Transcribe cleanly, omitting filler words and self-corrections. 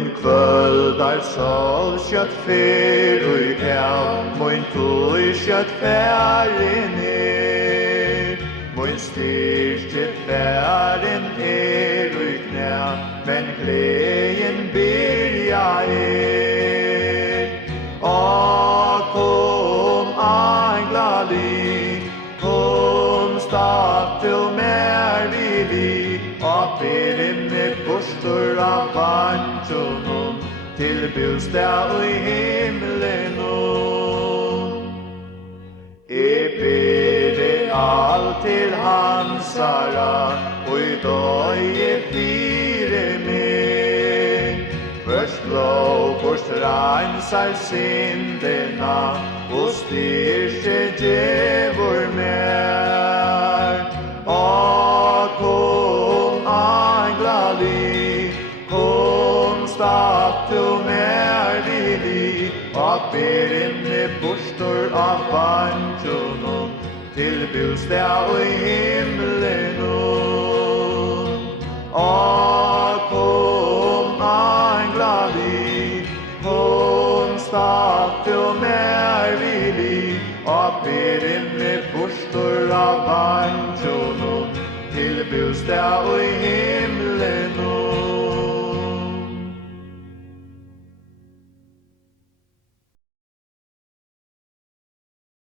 Moin kvöldar sol kjött fyr ui kjall, moin tui kjött færin moin styrke færin ui knæ, men glejen byrja kom anglali, kom statt til mer vili, berinne bostur av vantjunum, til bostad i himmelen bere alt til hansara, og i døye fire meg. Først blå, først reinsar syndena, og styrke djevor mer. Kom anglali, kom statt og mer vili, berinne bostur av vantjunum, til bostad i himmelen kom anglali, kom statt og mer vili, berinne bostur av vantjunum, til bostad i himmelen